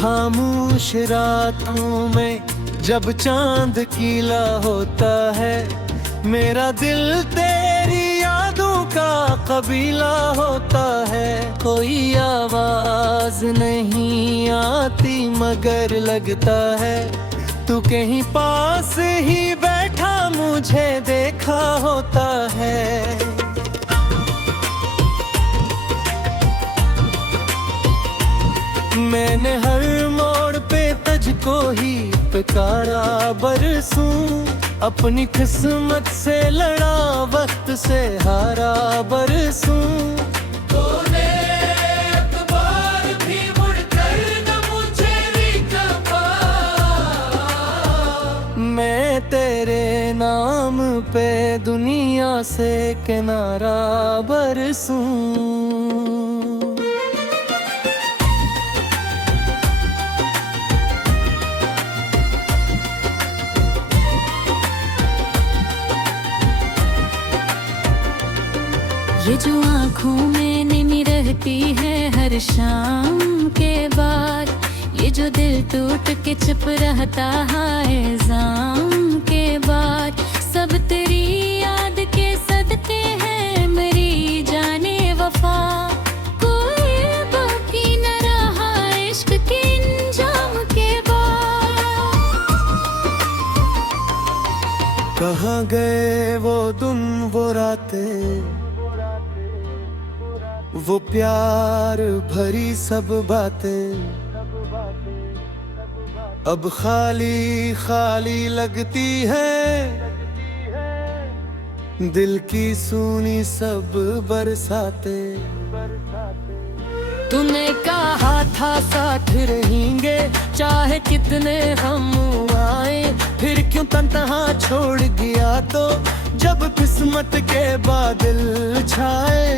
खामोश रातों में जब चांद कीला होता है, मेरा दिल तेरी यादों का कबीला होता है। कोई आवाज नहीं आती मगर लगता है तू कहीं पास ही बैठा मुझे देखा होता है। मैंने हर मोड़ पे तुझको ही पुकारा, बरसूं अपनी किस्मत से लड़ा, वक्त से हारा बरसूं। तूने एक बार भी मुड़कर न मुझे देखा, मैं तेरे नाम पे दुनिया से किनारा बरसूं। ये जो आँखों में नमी रहती है हर शाम के बाद, ये जो दिल टूट के चुप रहता है जाम के बाद, सब तेरी याद के सदके हैं मेरी जाने वफा। कोई बाकी न रहा इश्क के इंजाम के बाद। कहाँ गए वो दिन वो रातें, वो प्यार भरी सब बातें, अब खाली खाली लगती है दिल की सुनी सब बरसातें। तूने कहा था साथ रहेंगे चाहे कितने हम आए, फिर क्यों तन्हा छोड़ गया तो जब किस्मत के बादल छाए।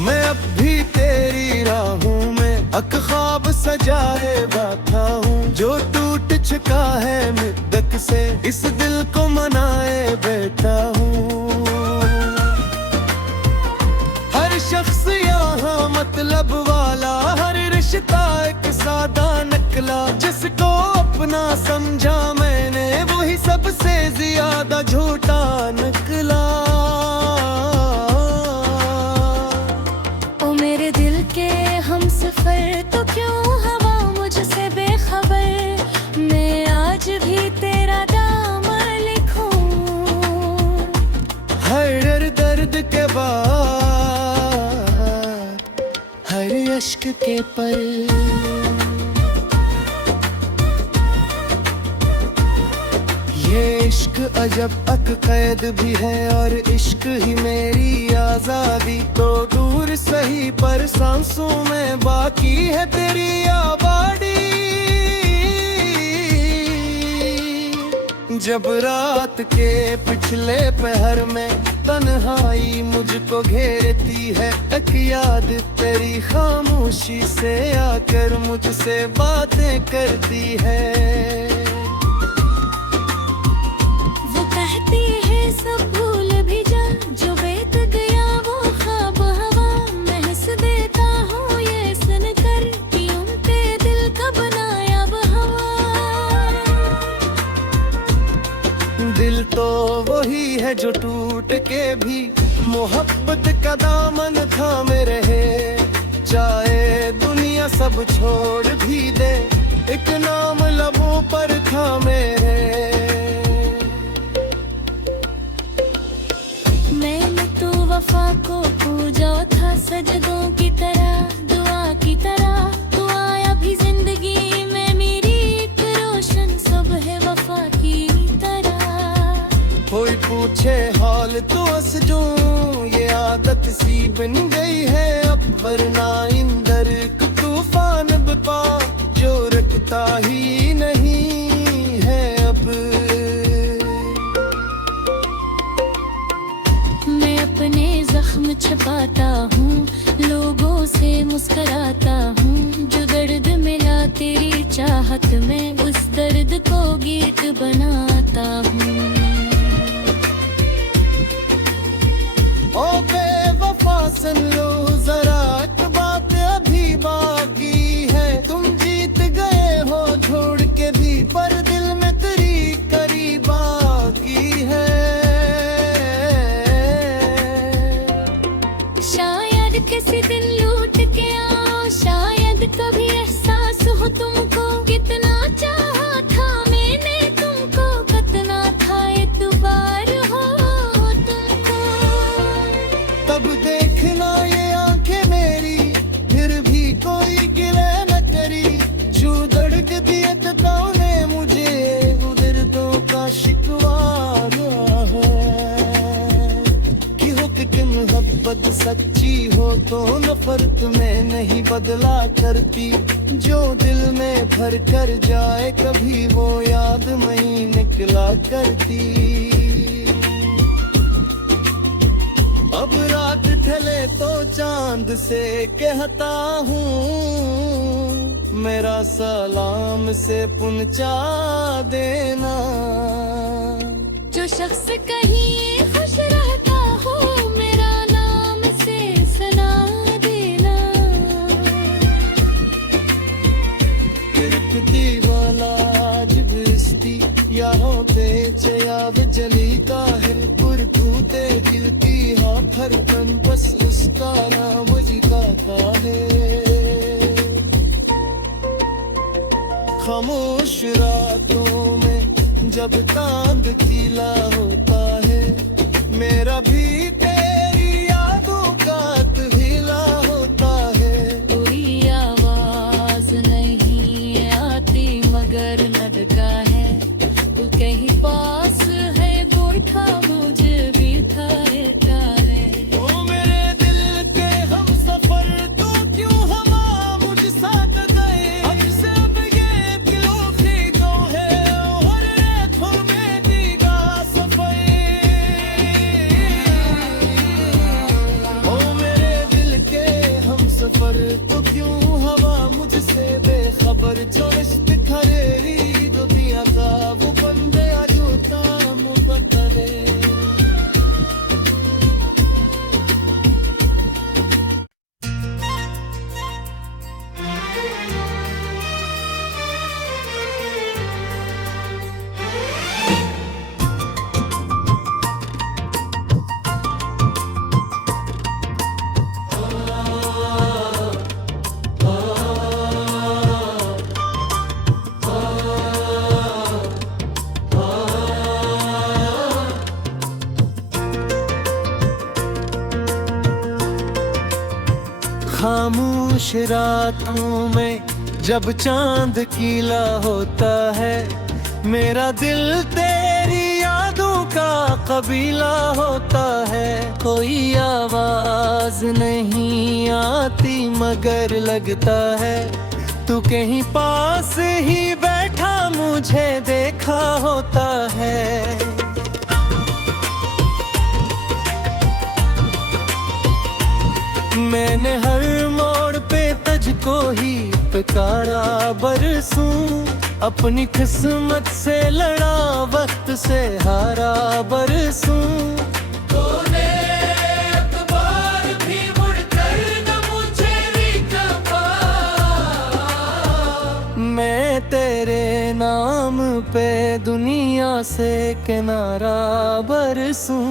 मैं अब भी तेरी राहों में अक ख्वाब सजाए बैठा हूँ, जो टूट चुका है मुद्दत से इस दिल को मनाए बैठा हूँ। हर शख्स यहाँ मतलब वाला, हर रिश्ता एक सादा नकला, जिसको अपना समझा मैंने वही सबसे ज्यादा झूठा निकला। हम सफर तो क्यों हवा मुझसे बेखबर, मैं आज भी तेरा दामन लिखूं। हर दर्द के बाद हर इश्क के पल, ये इश्क अजब अक कैद भी है और इश्क ही मेरी आजादी। तो दूर सही पर सांसों में बाकी है तेरी आबादी। जब रात के पिछले पहर में तन्हाई मुझको घेरती है, एक याद तेरी खामोशी से आकर मुझसे बातें करती है। सब भूल भी जा जो बीत गया वो ख्वाब हवा, महस देता हूँ ये सुनकर कि उनके दिल का बनाया हवा। दिल तो वही है जो टूट के भी मोहब्बत का दामन थामे रहे, चाहे दुनिया सब छोड़ भी दे एक नाम लबों पर थामे रहे। वफा को पूजा था सजदों की तरह, दुआ की तरह, तू आया भी जिंदगी में मेरी एक रोशन सुबह वफा की तरह। कोई पूछे हाल तो हंस दूं, ये आदत सी बन गई है अब, वरना इंदर तूफान बपा जो रखता ही नहीं है अब। मैं अपने जख्म छिपाता हूँ, लोगों से मुस्कुराता हूँ, जो दर्द मिला तेरी चाहत में उस दर्द को गीत बनाता हूँ। ओ बेवफा सुन लो जरा किसी दिन लूट के आओ, शायद कभी एहसास हो तुमको, कितना चाहा था मैंने तुमको, कितना था एतबार हो तुमको। तब देखना ये आंखें मेरी, फिर भी कोई गिले न करी, जो दर्द दिए ने मुझे, वो दर्दों का शिकवा है कि हो कि मोहब्बत सच्ची हो तो नफरत में नहीं बदला करती, जो दिल में भर कर जाए कभी वो याद नहीं निकला करती। अब रात ढले तो चांद से कहता हूँ, मेरा सलाम से पहुंचा देना। जो शख्स कहीं खुश रहता हो, मेरा नाम से सुना देना। तिरकती वाला जिब्रिस्ती यारों पे चयाब जली का है, पुर तूते दिल की हाँ धड़कन बस उसका नाम जिगाता है। खामोश रातों में जब चांद खिला होता है, मेरा भी तेरी यादों का हिला होता है। कोई आवाज नहीं आती मगर लटका है, तू कहीं पास है, गोइठा मुझे भी था है। ओ मेरे दिल के हम सफर तो क्यों हवा मुझ साथ गए, अब से अब ये दिलों की दो है, और रेतों में दीगा सफर। ओ मेरे दिल के हम सफर तो क्यों हवा मुझसे बेखबर, जो इश्क खरेरी दो दिया था वो बंदे अजूता मुबतरे। खामोश रातों में जब चांद खिला होता है, मेरा दिल तेरी यादों का कबीला होता है। कोई आवाज नहीं आती मगर लगता है, तू कहीं पास ही बैठा मुझे देखा होता है। मैंने हर मोड़ पे तुझको ही पुकारा बरसूं, अपनी किस्मत से लड़ा वक्त से हारा बरसूं। तूने एक बार भी मुड़कर न मुझे देखा, मैं तेरे नाम पे दुनिया से किनारा बरसूं।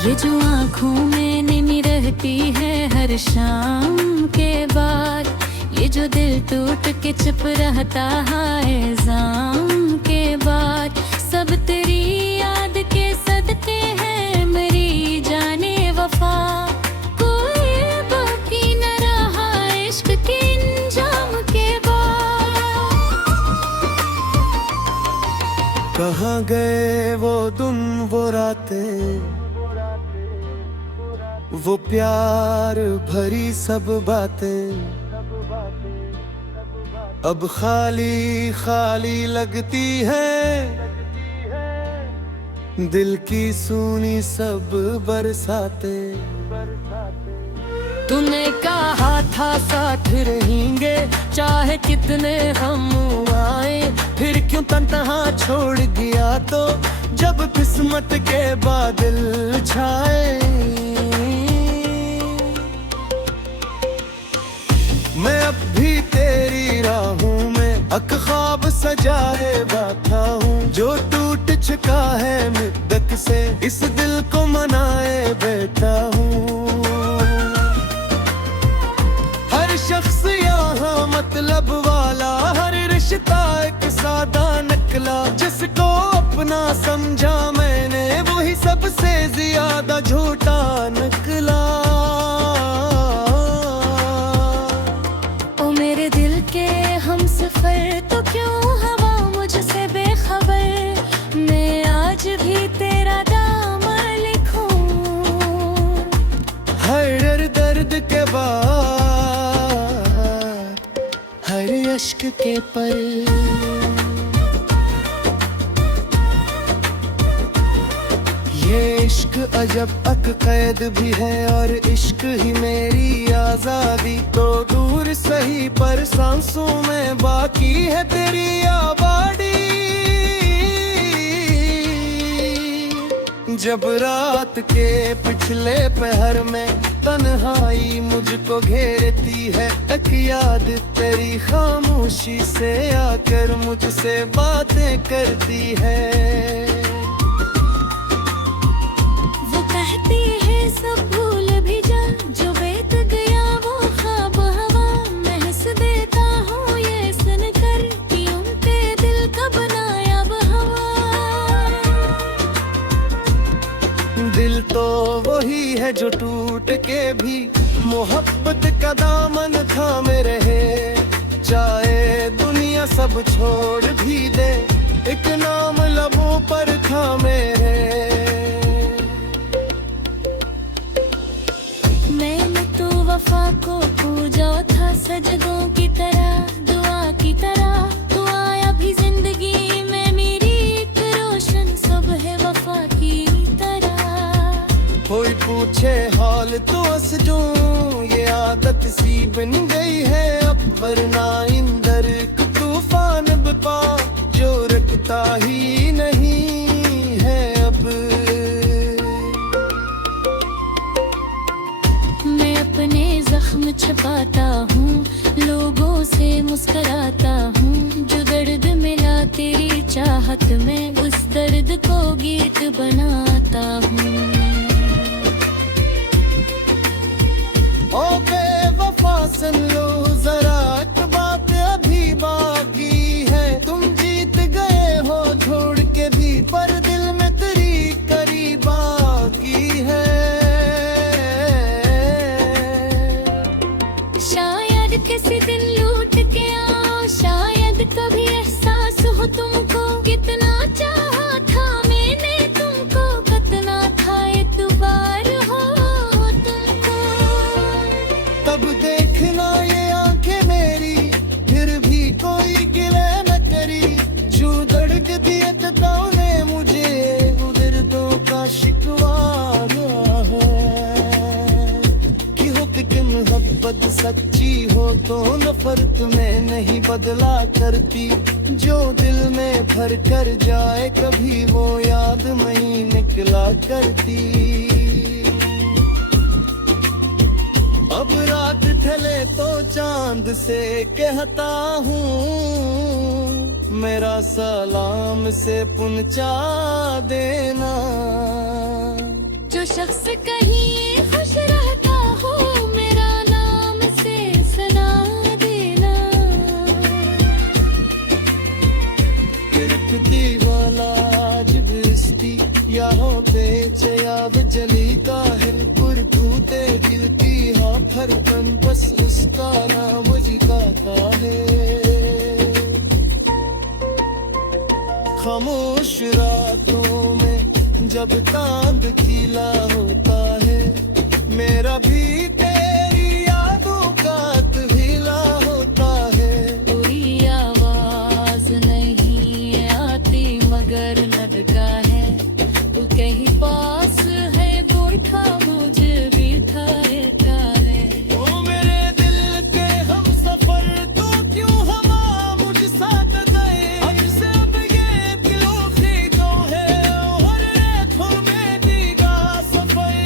ये जो आँखों में निमी रहती है हर शाम के बाद, ये जो दिल टूट के चुप रहता है जाम के बाद, सब तेरी याद के सदके हैं मेरी जाने वफा। कोई बाकी न रहा इश्क के इंजाम के बाद। कहाँ गए वो दिन वो रातें, वो प्यार भरी सब बातें, अब खाली खाली लगती है, दिल की सुनी सब बरसातें। तूने कहा था साथ रहेंगे चाहे कितने हम आए, फिर क्यों तन्हा छोड़ गया तो जब किस्मत के बादल छाए। मैं अब भी तेरी राहों में अक ख्वाब सजाए बैठा हूँ। जो टूट चुका है मुद्दत से इस दिल को मनाए बैठा हूँ। हर शख्स यहाँ मतलब वाला, हर रिश्ता एक सादा निकला। जिसको अपना समझा मैंने वही सबसे ज्यादा झूठा निकला। ओ मेरे दिल के हम सफर, तो क्यों हवा मुझसे बेखबर। मैं आज भी तेरा दामन लिखूं। हर दर्द के बाद हर अश्क के पल। ये इश्क अजब अक कैद भी है और इश्क ही मेरी आजादी। तो दूर सही पर सांसों में बाकी है तेरी आबादी। जब रात के पिछले पहर में तन्हाई मुझको घेरती है, एक याद तेरी खामोशी से आकर मुझसे बातें करती है। वो कहती है सब भूल भी जा, जो बीत गया वो ख्वाब हवा। मैं हंस देता हूँ ये सुनकर कि उनके दिल का बनाया हवा। दिल तो वही है जो टूट के भी मोहब्बत का दामन थामे रहे। चाहे दुनिया सब छोड़ भी दे, एक नाम लबों पर थामे है। मैंने तो वफा को पूजा था सजदों की तरह, दुआ की तरह। तू आया भी जिंदगी में मेरी एक रोशन सुबह वफा की तरह। कोई पूछे हाल तो हंस दूं, ये आदत सी बन गई है अब। वरना इंदर एक तूफान बपा जो रुकता ही नहीं है अब। मैं अपने जख्म छिपाता हूँ, लोगों से मुस्कुराता हूँ। जो दर्द मिला तेरी चाहत में, उस दर्द को गीत बनाता हूँ। ओ बेवफा सुन लो जरा एक बात अभी बाकी है। तुम जीत गए हो छोड़ के भी, पर दिल में तेरी करीब बाकी है। शायद किसी दिन लूट के आओ, शायद कभी एहसास हो तुमको। कितना चाहा था मैंने तुमको, कितना था एतबार हो तुमको। तब देखना ये आंखें मेरी, फिर भी कोई गिले न करी। जो दर्द दिया ने मुझे वो दर्दों का शिकवा है। कि हो कि मोहब्बत सच्ची हो तो नफरत में नहीं बदला करती। जो दिल में भर कर जाए कभी वो याद नहीं निकला करती। अब रात ढले तो चांद से कहता हूँ, मेरा सलाम से पहुंचा देना। जो शख्स कहीं खुश रहता हो, मेरा नाम से सुना देना। तिरकती वाला आज बिस्ती याहों पे चयाब जली ताहिर पुर टूटे दिल की हाँ फरकन बस उसका नाम जिगाता है। खामोश रातों में जब चांद खिला होता है, मेरा भी तेरी यादों का तवीला होता है। कोई आवाज नहीं आती मगर लड़का है, तू कहीं पास है गोरखा मुझे बिठाए तारे। ओ मेरे दिल के हम सफर, तो क्यों हवा मुझ साथ गए। अब से अब ये दिलों की तो है और रेतों में दीगा सफर।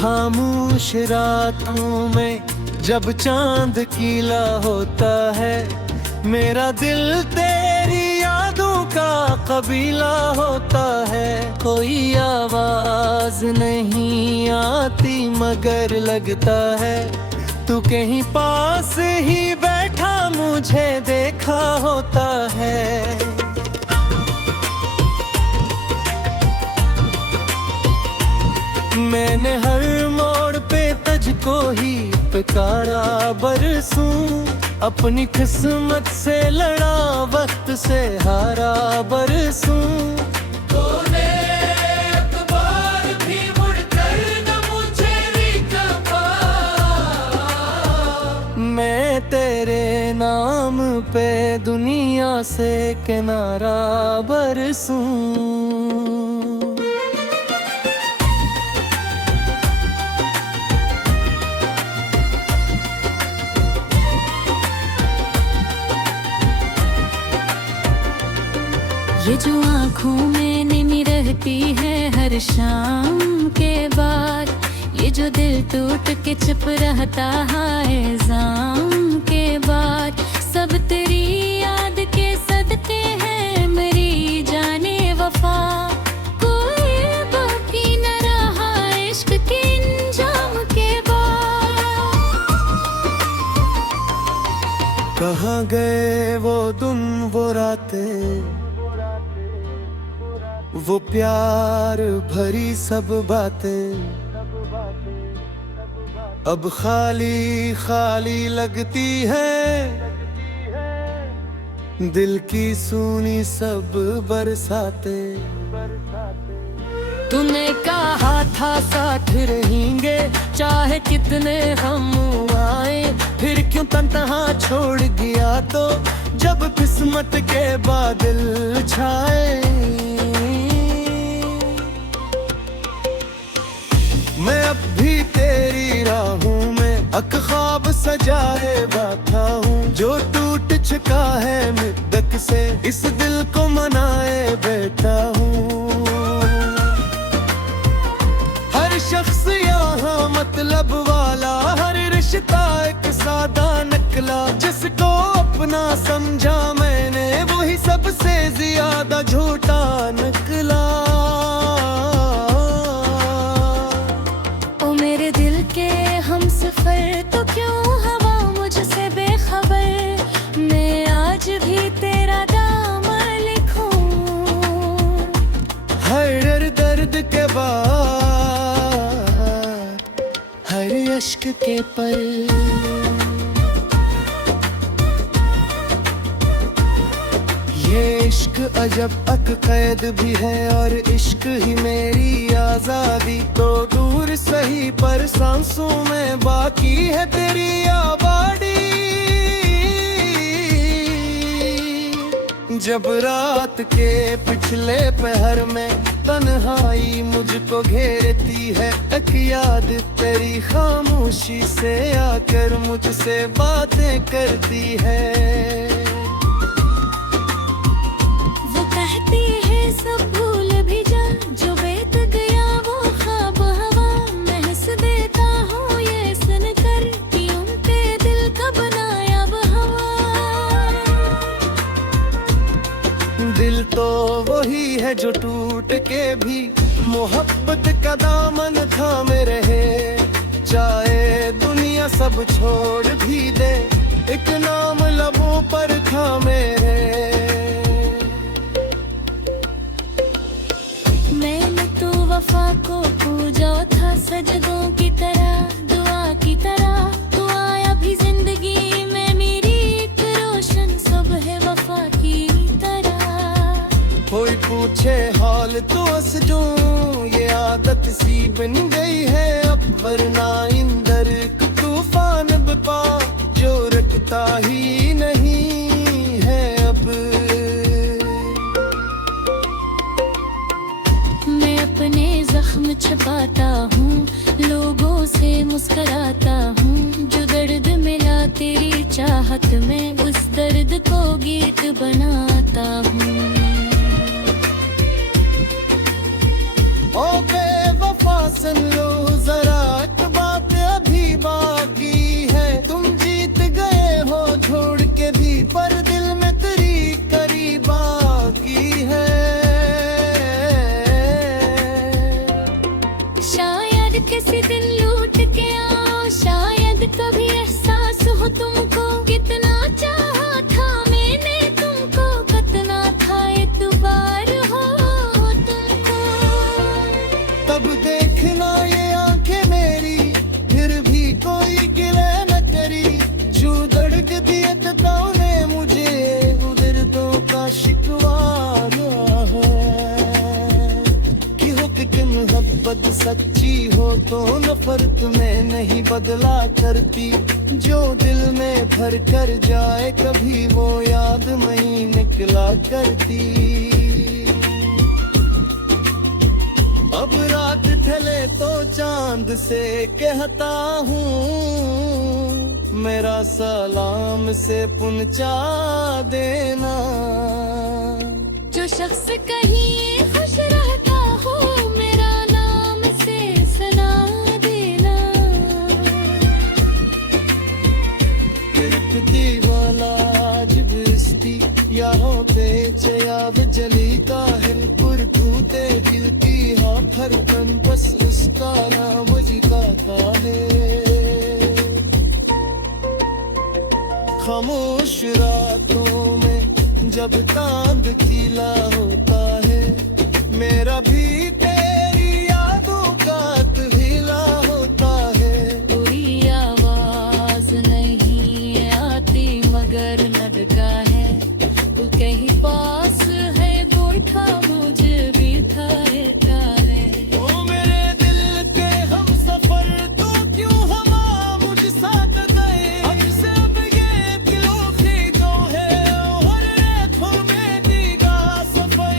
खामोश रातों में जब चांद कीला होता है, मेरा दिल तेरी यादों का कबीला होता है। कोई आवाज नहीं आती मगर लगता है तू कहीं पास ही बैठा मुझे देखा होता है। मैंने हर मोड़ पे तुझको ही पुकारा बरसूं, अपनी किस्मत से लड़ा वक्त से हारा बरसूं। तूने एक बार भी मुड़कर न मुझे देखा, मैं तेरे नाम पे दुनिया से किनारा बरसूं। ये जो आँखों में निमी रहती है हर शाम के बाद, ये जो दिल टूट के चुप रहता है जाम के बाद, सब तेरी याद के सदके हैं मेरी जाने वफा। कोई बाकी न रहा इश्क के इंजाम के बाद। कहाँ गए वो दिन वो रातें, वो प्यार भरी सब बातें, अब खाली खाली लगती है दिल की सुनी सब बरसातें। तूने कहा था साथ रहेंगे चाहे कितने हम आए, फिर क्यों तन्हा छोड़ गया तो जब किस्मत के बादल छाए। मैं अब भी तेरी राहों में अक ख्वाब सजाए बैठा हूँ, जो टूट चुका है मुद्दत से इस दिल को मनाए बैठा हूँ। हर शख्स यहाँ मतलब वाला, हर रिश्ता एक सादा नकला, जिसको अपना समझा मैंने वही सबसे ज्यादा झूठा निकला। हम सफर तो क्यों हवा मुझसे बेखबर, मैं आज भी तेरा दामन लिखूं। हर दर्द के बाद हर अश्क के पल, ये इश्क अजब अक कैद भी है और इश्क ही मेरी आजादी। तो दूर सही पर सांसों में बाकी है तेरी आबादी। जब रात के पिछले पहर में तन्हाई मुझको घेरती है, एक याद तेरी खामोशी से आकर मुझसे बातें करती है। सब भूल भी जा जो बीत गया वो ख्वाब हवा, महस देता हूँ ये सुनकर कि उनके दिल का बनाया हवा। दिल तो वही है जो टूट के भी मोहब्बत का दामन थामे रहे, चाहे दुनिया सब छोड़ भी दे एक नाम लबों पर थामे रहे। वफा को पूजा था सजदों की तरह, दुआ की तरह, तू आया भी जिंदगी में मेरी एक रोशन सुबह वफा की तरह। कोई पूछे हाल तो हंस दूं, ये आदत सी बन गई है अब, वरना इंदर तूफान बपा जो रखता ही नहीं है अब। मैं अपने जख्म छुपाता हूँ, लोगों से मुस्कुराता हूँ, जो दर्द मिला तेरी चाहत में उस दर्द को गीत बनाता हूँ। ओ बेवफा सुन लो जरा किसी दिन लूट के आओ, शायद कभी एहसास हो तुमको, कितना चाहा था मैंने तुमको, कितना था एतबार हो तुमको। तब देखना ये आंखें मेरी, फिर भी कोई गिले न करी, जो दर्द दिए तूने मुझे, वो दर्दों का शिकवा है कि हो कि मोहब्बत सच्ची हो तो नफरत में नहीं बदला करती, जो दिल में भर कर जाए कभी वो याद नहीं निकला करती। अब रात ढले तो चांद से कहता हूँ, मेरा सलाम से पहुंचा देना। जो शख्स कहीं खुश रहता हो, मेरा नाम से सुना देना। दीवाला जिबस्ती यारों पे चयाब जली का है, पुरकूते दिल की हाँ धड़कन, बस उसका नाम जिगाता है। खामोश रातों में जब चांद खिला होता है, मेरा भी तेरी यादों का हिला होता है। कोई आवाज नहीं आती मगर लड़का है, तू कहीं पास है, गोठा मुझे भी था है। ओ मेरे दिल के हम सफर, तो क्यों हमा मुझ साथ गए, अब से अब ये दिलों की जो है, और रेतों में दीगा सफर।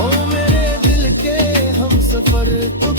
ओ मेरे दिल के हम सफर, तो